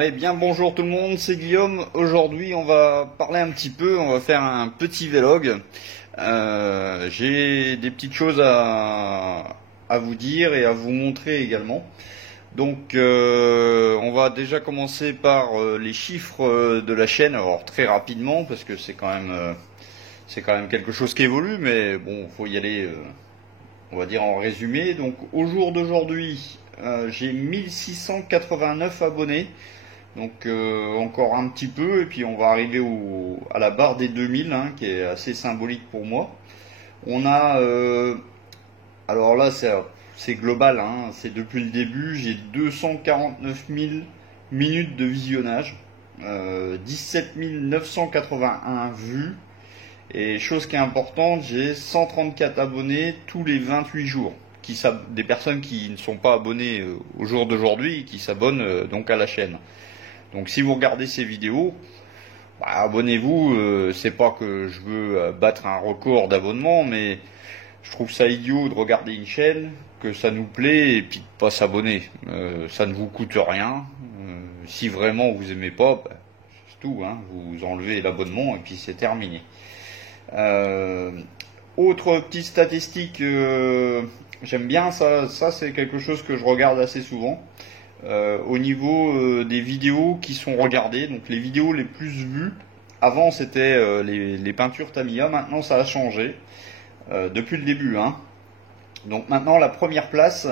Allez, bien bonjour tout le monde, c'est Guillaume. Aujourd'hui, on va parler un petit peu, on va faire un petit vlog. J'ai des petites choses à vous dire et à vous montrer également. Donc, on va déjà commencer par les chiffres de la chaîne, alors très rapidement parce que c'est quand même quelque chose qui évolue, mais bon, faut y aller, on va dire en résumé. Donc, au jour d'aujourd'hui, j'ai 1689 abonnés. Donc encore un petit peu et puis on va arriver à la barre des 2000 hein, qui est assez symbolique pour moi. On a alors là c'est global hein, c'est depuis le début, j'ai 249 000 minutes de visionnage, 17 981 vues et chose qui est importante, j'ai 134 abonnés tous les 28 jours. Des personnes qui ne sont pas abonnées au jour d'aujourd'hui et qui s'abonnent donc à la chaîne. Donc si vous regardez ces vidéos, abonnez-vous, c'est pas que je veux battre un record d'abonnement, mais je trouve ça idiot de regarder une chaîne, que ça nous plaît, et puis de pas s'abonner. Ça ne vous coûte rien. Si vraiment vous aimez pas, c'est tout, hein, vous enlevez l'abonnement et puis c'est terminé. Autre petite statistique, j'aime bien ça c'est quelque chose que je regarde assez souvent. Au niveau des vidéos qui sont regardées, donc les vidéos les plus vues, avant c'était les peintures Tamiya, maintenant ça a changé depuis le début. Hein. Donc maintenant la première place,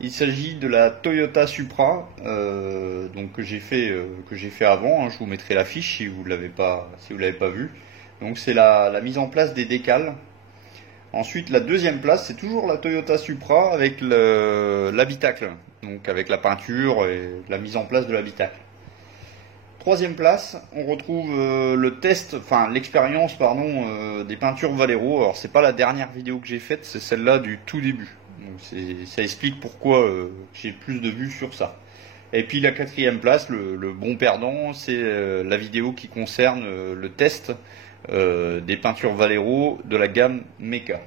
il s'agit de la Toyota Supra, donc que j'ai fait avant. Hein, je vous mettrai la fiche si vous l'avez pas vu. Donc c'est la mise en place des décals. Ensuite, la deuxième place, c'est toujours la Toyota Supra avec l'habitacle, donc avec la peinture et la mise en place de l'habitacle. Troisième place, on retrouve l'expérience des peintures Valero. Alors c'est pas la dernière vidéo que j'ai faite, c'est celle-là du tout début. Donc ça explique pourquoi j'ai plus de vues sur ça. Et puis la quatrième place, le bon perdant, c'est la vidéo qui concerne le test des peintures Valero de la gamme Mecha.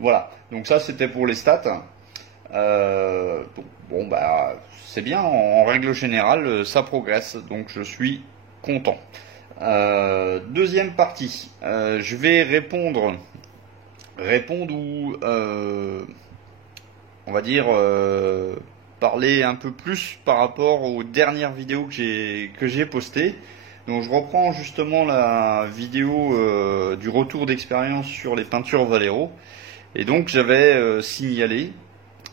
Voilà, donc ça c'était pour les stats. C'est bien, en règle générale ça progresse, donc je suis content. Deuxième partie, je vais répondre ou on va dire parler un peu plus par rapport aux dernières vidéos que j'ai postées. Donc je reprends justement la vidéo du retour d'expérience sur les peintures Valero. Et donc j'avais signalé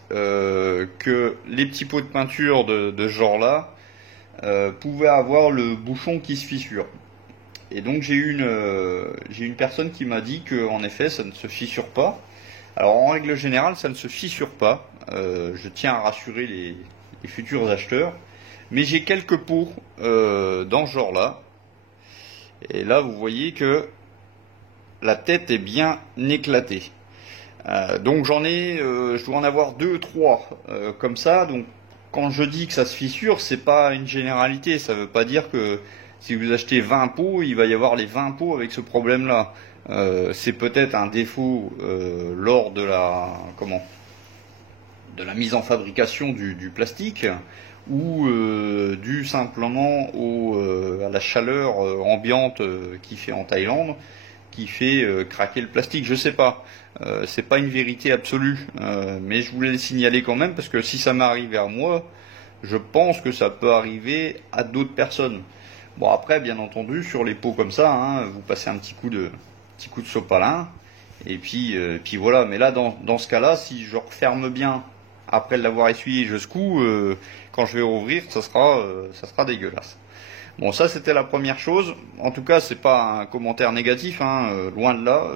que les petits pots de peinture de ce genre-là pouvaient avoir le bouchon qui se fissure. Et donc j'ai eu une personne qui m'a dit que en effet ça ne se fissure pas. Alors en règle générale ça ne se fissure pas. Je tiens à rassurer les futurs acheteurs. Mais j'ai quelques pots dans ce genre-là. Et là, vous voyez que la tête est bien éclatée. Donc je dois en avoir 2, 3 comme ça. Donc quand je dis que ça se fissure, c'est pas une généralité. Ça veut pas dire que si vous achetez 20 pots, il va y avoir les 20 pots avec ce problème-là. C'est peut-être un défaut lors de la mise en fabrication du plastique, ou dû simplement à la chaleur ambiante qui fait en Thaïlande, qui fait craquer le plastique. Je sais pas, c'est pas une vérité absolue, mais je voulais le signaler quand même parce que si ça m'est arrivé à moi, je pense que ça peut arriver à d'autres personnes. Bon après, bien entendu, sur les pots comme ça, hein, vous passez un petit coup de sopalin et puis voilà. Mais là, dans ce cas-là, si je referme bien après l'avoir essuyé jusqu'où, quand je vais rouvrir, ça sera dégueulasse. Bon, ça c'était la première chose. En tout cas, c'est pas un commentaire négatif, hein, loin de là.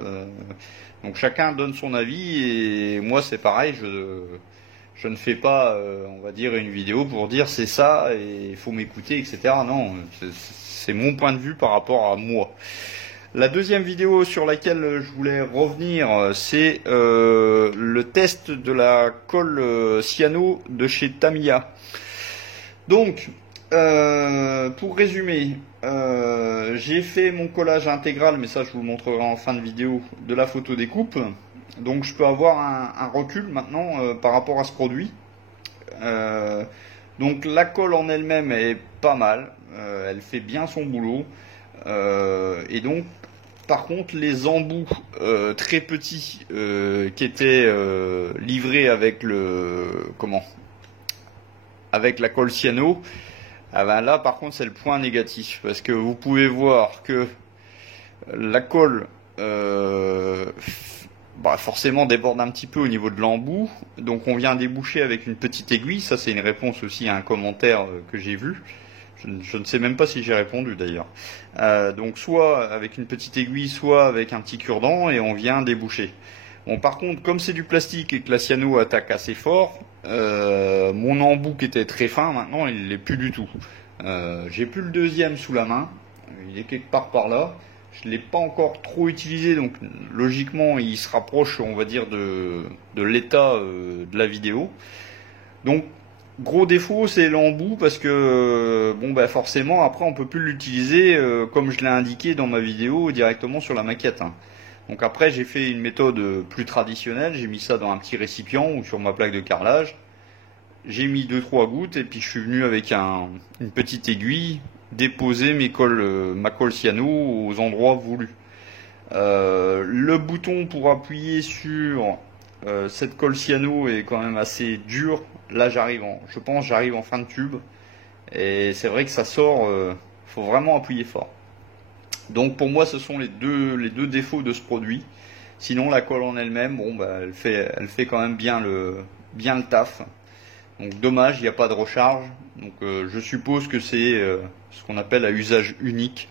Donc chacun donne son avis et moi c'est pareil. Je ne fais pas, on va dire, une vidéo pour dire c'est ça et il faut m'écouter, etc. Non, c'est mon point de vue par rapport à moi. La deuxième vidéo sur laquelle je voulais revenir, c'est le test de la colle cyano de chez Tamiya. Donc, pour résumer, j'ai fait mon collage intégral, mais ça je vous le montrerai en fin de vidéo, de la photo découpe. Donc je peux avoir un recul maintenant par rapport à ce produit. Donc la colle en elle-même est pas mal, elle fait bien son boulot. Et donc par contre les embouts très petits qui étaient livrés avec avec la colle cyano, ah ben là par contre c'est le point négatif parce que vous pouvez voir que la colle forcément déborde un petit peu au niveau de l'embout, donc on vient déboucher avec une petite aiguille. Ça c'est une réponse aussi à un commentaire que j'ai vu. Je ne sais même pas si j'ai répondu d'ailleurs. Donc soit avec une petite aiguille, soit avec un petit cure-dent, et on vient déboucher. Bon, par contre, comme c'est du plastique et que la cyano attaque assez fort, mon embout qui était très fin, maintenant il l'est plus du tout. J'ai plus le deuxième sous la main, il est quelque part par là. Je ne l'ai pas encore trop utilisé, donc logiquement il se rapproche, on va dire, de l'état de la vidéo. Donc gros défaut c'est l'embout parce que forcément après on peut plus l'utiliser comme je l'ai indiqué dans ma vidéo directement sur la maquette, hein. Donc après j'ai fait une méthode plus traditionnelle, j'ai mis ça dans un petit récipient ou sur ma plaque de carrelage. J'ai mis 2-3 gouttes et puis je suis venu avec une petite aiguille déposer ma colle cyano aux endroits voulus. Le bouton pour appuyer sur cette colle cyano est quand même assez dur. Là je pense j'arrive en fin de tube et c'est vrai que ça sort, faut vraiment appuyer fort. Donc pour moi ce sont les deux défauts de ce produit. Sinon la colle en elle-même, elle fait quand même bien le taf. Donc dommage, il n'y a pas de recharge. Donc je suppose que c'est ce qu'on appelle à usage unique.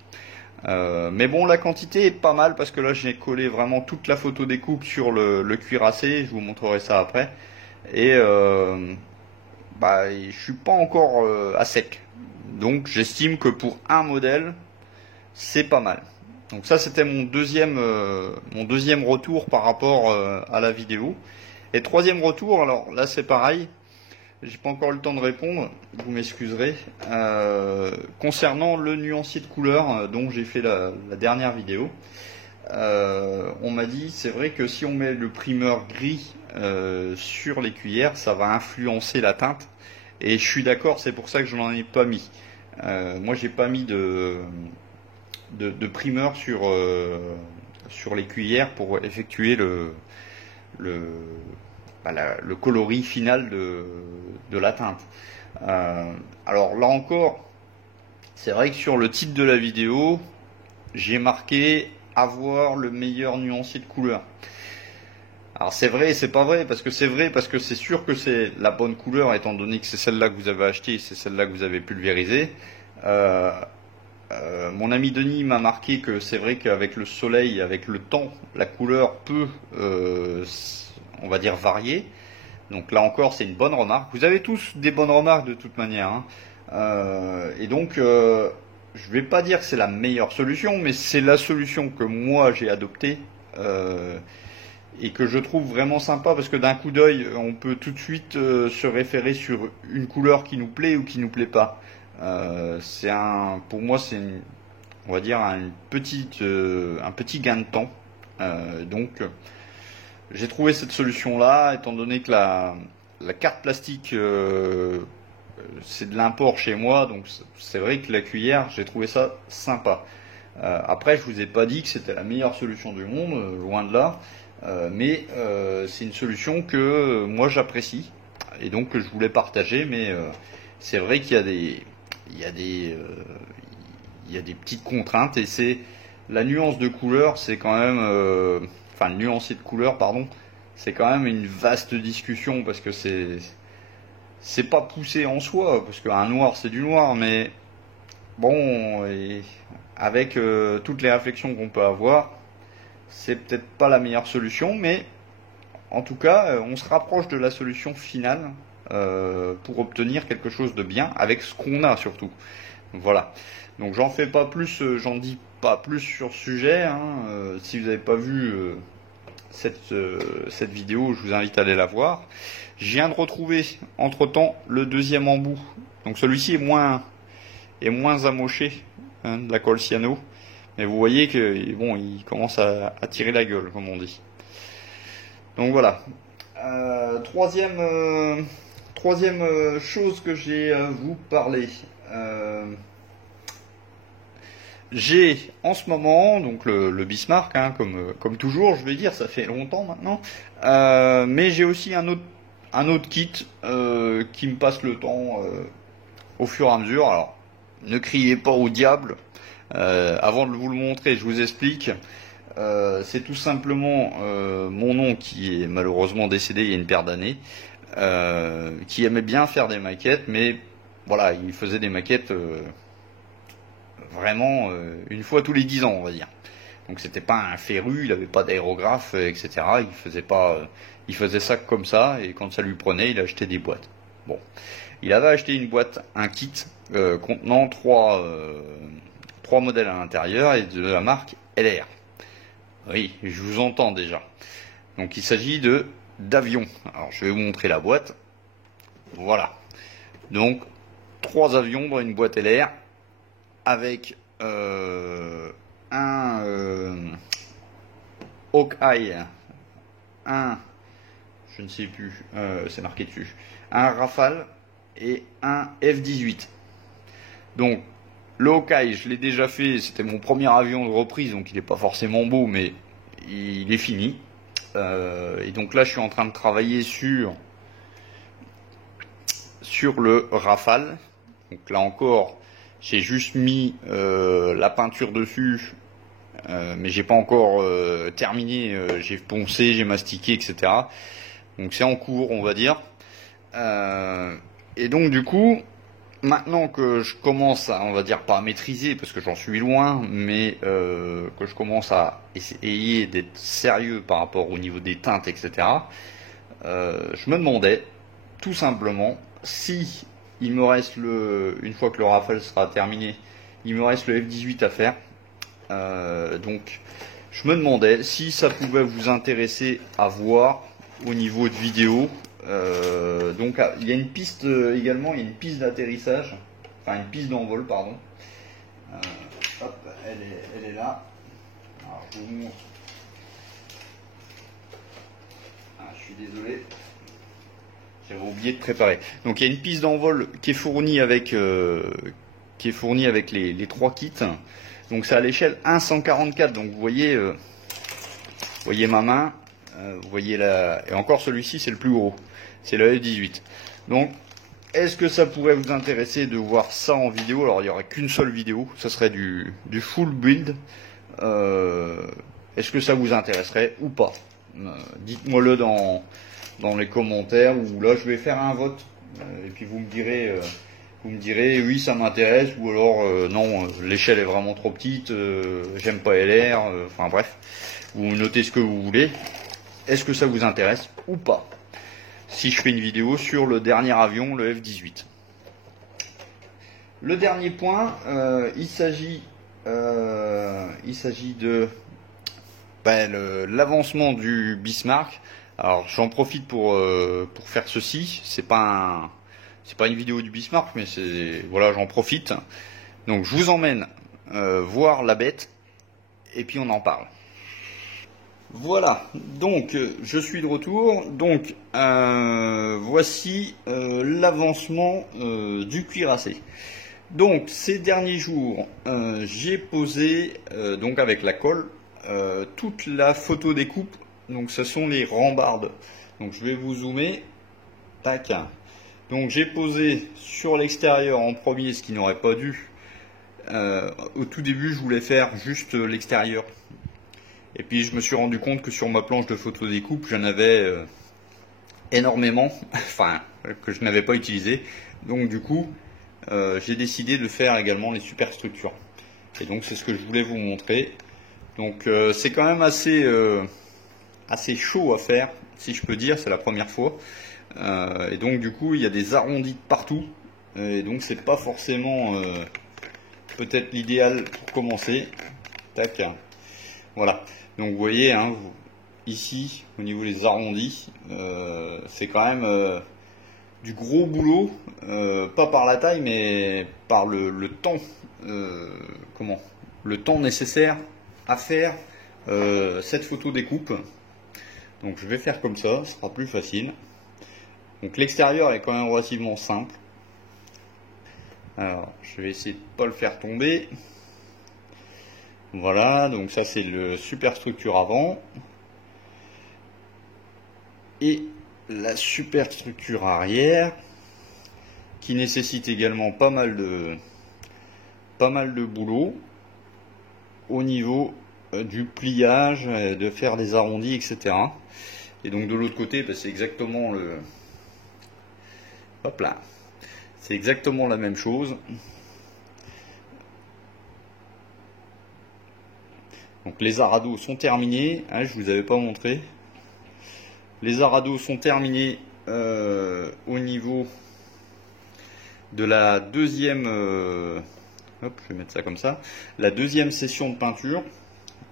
Mais bon, la quantité est pas mal parce que là j'ai collé vraiment toute la photo découpe sur le cuirassé. Je vous montrerai ça après. Et je suis pas encore à sec. Donc j'estime que pour un modèle, c'est pas mal. Donc ça c'était mon deuxième retour par rapport à la vidéo. Et troisième retour, alors là c'est pareil. J'ai pas encore eu le temps de répondre, vous m'excuserez. Concernant le nuancier de couleur dont j'ai fait la dernière vidéo, on m'a dit c'est vrai que si on met le primeur gris sur les cuillères, ça va influencer la teinte. Et je suis d'accord, c'est pour ça que je n'en ai pas mis. Moi j'ai pas mis de primeur sur les cuillères pour effectuer le coloris final de la teinte. Alors là encore, c'est vrai que sur le titre de la vidéo, j'ai marqué avoir le meilleur nuancier de couleur. Alors c'est vrai et c'est pas vrai, parce que c'est vrai parce que c'est sûr que c'est la bonne couleur étant donné que c'est celle-là que vous avez achetée, c'est celle-là que vous avez pulvérisée. Mon ami Denis m'a marqué que c'est vrai qu'avec le soleil, avec le temps, la couleur peut on va dire varier. Donc là encore c'est une bonne remarque. Vous avez tous des bonnes remarques de toute manière, hein. Et donc je vais pas dire que c'est la meilleure solution, mais c'est la solution que moi j'ai adoptée et que je trouve vraiment sympa parce que d'un coup d'œil on peut tout de suite se référer sur une couleur qui nous plaît ou qui nous plaît pas. Pour moi c'est on va dire un petit gain de temps. Donc j'ai trouvé cette solution là, étant donné que la carte plastique c'est de l'import chez moi, donc c'est vrai que la cuillère j'ai trouvé ça sympa. Après je vous ai pas dit que c'était la meilleure solution du monde, loin de là, mais c'est une solution que moi j'apprécie et donc que je voulais partager. Mais c'est vrai qu'il y a des petites contraintes et c'est la nuance de couleur, c'est quand même le nuancier de couleur, pardon, c'est quand même une vaste discussion parce que c'est pas poussé en soi, parce qu'un noir c'est du noir, mais bon, et avec toutes les réflexions qu'on peut avoir, c'est peut-être pas la meilleure solution, mais en tout cas, on se rapproche de la solution finale pour obtenir quelque chose de bien avec ce qu'on a surtout. Voilà. Donc j'en fais pas plus, j'en dis pas plus sur ce sujet, hein. Si vous n'avez pas vu cette vidéo, je vous invite à aller la voir. Je viens de retrouver entre temps le deuxième embout. Donc celui-ci est moins amoché, hein, de la colle cyano. Mais vous voyez que bon, il commence à tirer la gueule, comme on dit. Donc voilà. Troisième troisième chose que j'ai à vous parler. J'ai en ce moment donc le Bismarck, hein, comme toujours, je vais dire, ça fait longtemps maintenant. Mais j'ai aussi un autre kit qui me passe le temps au fur et à mesure. Alors, ne criez pas au diable. Avant de vous le montrer, je vous explique. C'est tout simplement mon oncle qui est malheureusement décédé il y a une paire d'années, qui aimait bien faire des maquettes, mais voilà, il faisait des maquettes vraiment une fois tous les 10 ans, on va dire. Donc c'était pas un féru, il avait pas d'aérographe, etc. Il faisait ça comme ça, et quand ça lui prenait, il achetait des boîtes. Bon, il avait acheté une boîte, un kit contenant trois modèles à l'intérieur et de la marque LR. Oui, je vous entends déjà. Donc il s'agit d'avions. Alors je vais vous montrer la boîte. Voilà. Donc 3 avions dans une boîte LR avec un Hawkeye, je ne sais plus, c'est marqué dessus, un Rafale et un F-18. Donc le Hawkeye, je l'ai déjà fait, c'était mon premier avion de reprise, donc il n'est pas forcément beau, mais il est fini. Et donc là, je suis en train de travailler sur le Rafale. Donc là encore, j'ai juste mis la peinture dessus, mais j'ai pas encore terminé. J'ai poncé, j'ai mastiqué, etc. Donc c'est en cours, on va dire. Et donc du coup, maintenant que je commence à, on va dire, pas à maîtriser, parce que j'en suis loin, mais que je commence à essayer d'être sérieux par rapport au niveau des teintes, etc., je me demandais, tout simplement, si il me reste une fois que le Rafale sera terminé, il me reste le F-18 à faire. Donc, je me demandais si ça pouvait vous intéresser à voir au niveau de vidéo. Donc il y a une piste également, il y a une piste d'atterrissage, enfin une piste d'envol, pardon. Hop, elle est là. Alors je vous montre. Ah, je suis désolé, j'avais oublié de préparer. Donc il y a une piste d'envol qui est fournie avec les 3 kits. Donc c'est à l'échelle 1/144. Donc vous voyez ma main. Vous voyez là, et encore celui-ci c'est le plus gros, c'est le F-18. Donc est-ce que ça pourrait vous intéresser de voir ça en vidéo? Alors il n'y aurait qu'une seule vidéo, ça serait du full build. Est-ce que ça vous intéresserait ou pas? Dites-moi le dans les commentaires, ou là je vais faire un vote, et puis vous me direz oui ça m'intéresse, ou alors non, l'échelle est vraiment trop petite, j'aime pas LR, enfin bref, vous notez ce que vous voulez. Est-ce que ça vous intéresse ou pas, si je fais une vidéo sur le dernier avion, le F-18? Le dernier point, il s'agit de l'avancement du Bismarck. Alors j'en profite pour faire ceci. C'est pas une vidéo du Bismarck, mais voilà, j'en profite. Donc je vous emmène voir la bête, et puis on en parle. Voilà, donc je suis de retour. Donc voici l'avancement du cuirassé. Donc ces derniers jours, j'ai posé donc avec la colle toute la photo découpe. Donc ce sont les rambardes. Donc je vais vous zoomer. Tac. Donc j'ai posé sur l'extérieur en premier, ce qui n'aurait pas dû. Au tout début, je voulais faire juste l'extérieur. Et puis je me suis rendu compte que sur ma planche de photo découpe, j'en avais énormément, enfin que je n'avais pas utilisé. Donc du coup, j'ai décidé de faire également les superstructures. Et donc c'est ce que je voulais vous montrer. Donc c'est quand même assez chaud à faire, si je peux dire, c'est la première fois. Et donc du coup, il y a des arrondis de partout. Et donc c'est pas forcément peut-être l'idéal pour commencer. Tac. Voilà. Donc vous voyez, hein, ici, au niveau des arrondis, c'est quand même du gros boulot, pas par la taille, mais par le temps, le temps nécessaire à faire cette photo découpe. Donc je vais faire comme ça, ce sera plus facile. Donc l'extérieur est quand même relativement simple. Alors, je vais essayer de ne pas le faire tomber. Voilà, donc ça c'est le superstructure avant. Et la superstructure arrière, qui nécessite également pas mal de boulot au niveau du pliage, de faire des arrondis, etc. Et donc de l'autre côté, c'est exactement le... Hop là. C'est exactement la même chose. Donc les arados sont terminés. Hein, je vous avais pas montré. Les arados sont terminés au niveau de la deuxième... hop, je vais mettre ça comme ça. La deuxième session de peinture.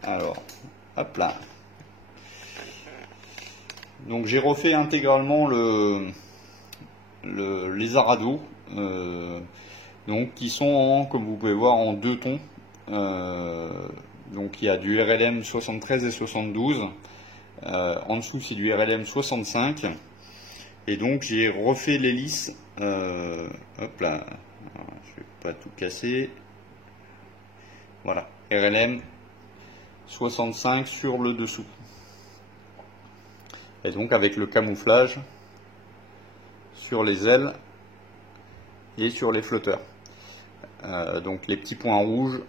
Alors, hop là. Donc j'ai refait intégralement les arados. Donc qui sont, comme vous pouvez voir, en deux tons. Donc il y a du RLM 73 et 72. En dessous c'est du RLM 65. Et donc j'ai refait l'hélice. Hop là. Alors, je vais pas tout casser. Voilà. RLM 65 sur le dessous. Et donc avec le camouflage sur les ailes et sur les flotteurs. Donc les petits points rouges.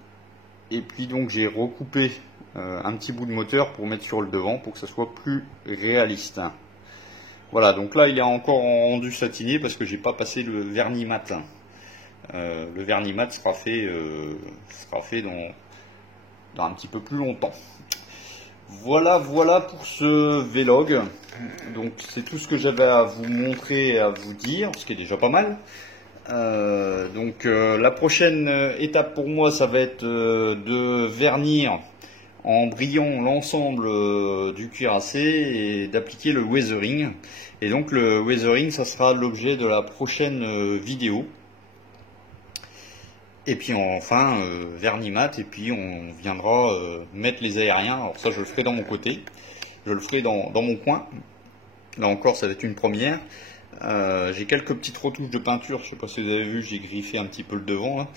Et puis donc j'ai recoupé un petit bout de moteur pour mettre sur le devant pour que ça soit plus réaliste. Voilà, donc là il est encore en rendu satiné parce que j'ai pas passé le vernis mat. Le vernis mat sera fait dans un petit peu plus longtemps. Voilà pour ce vlog. Donc c'est tout ce que j'avais à vous montrer et à vous dire, ce qui est déjà pas mal. La prochaine étape pour moi, ça va être de vernir en brillant l'ensemble du cuirassé et d'appliquer le weathering. Et donc le weathering, ça sera l'objet de la prochaine vidéo. Et puis enfin vernis mat, et puis on viendra mettre les aériens. Alors ça je le ferai dans mon côté, je le ferai dans mon coin. Là encore ça va être une première. J'ai quelques petites retouches de peinture, je ne sais pas si vous avez vu, j'ai griffé un petit peu le devant là.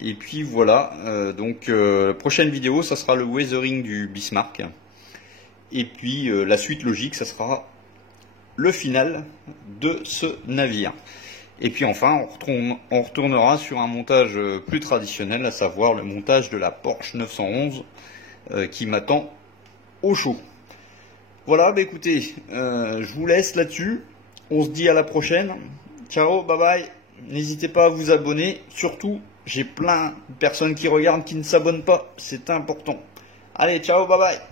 Et puis voilà, la prochaine vidéo ça sera le weathering du Bismarck. Et puis la suite logique ça sera le final de ce navire. Et puis enfin, on retournera sur un montage plus traditionnel, à savoir le montage de la Porsche 911 qui m'attend au chaud. Voilà, écoutez, je vous laisse là-dessus. On se dit à la prochaine. Ciao, bye bye. N'hésitez pas à vous abonner. Surtout, j'ai plein de personnes qui regardent qui ne s'abonnent pas. C'est important. Allez, ciao, bye bye.